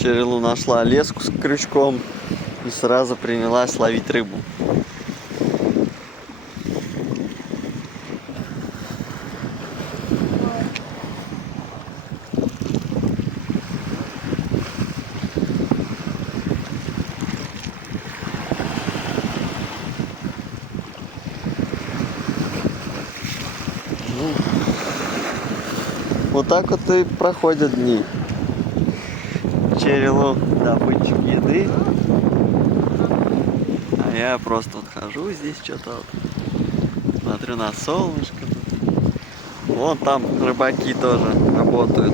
Черри Лу нашла леску с крючком и сразу принялась ловить рыбу. Вот так вот и проходят дни. Черри Лу добытчик еды, а я просто вот хожу здесь что-то вот, смотрю на солнышко. Вон там рыбаки тоже работают.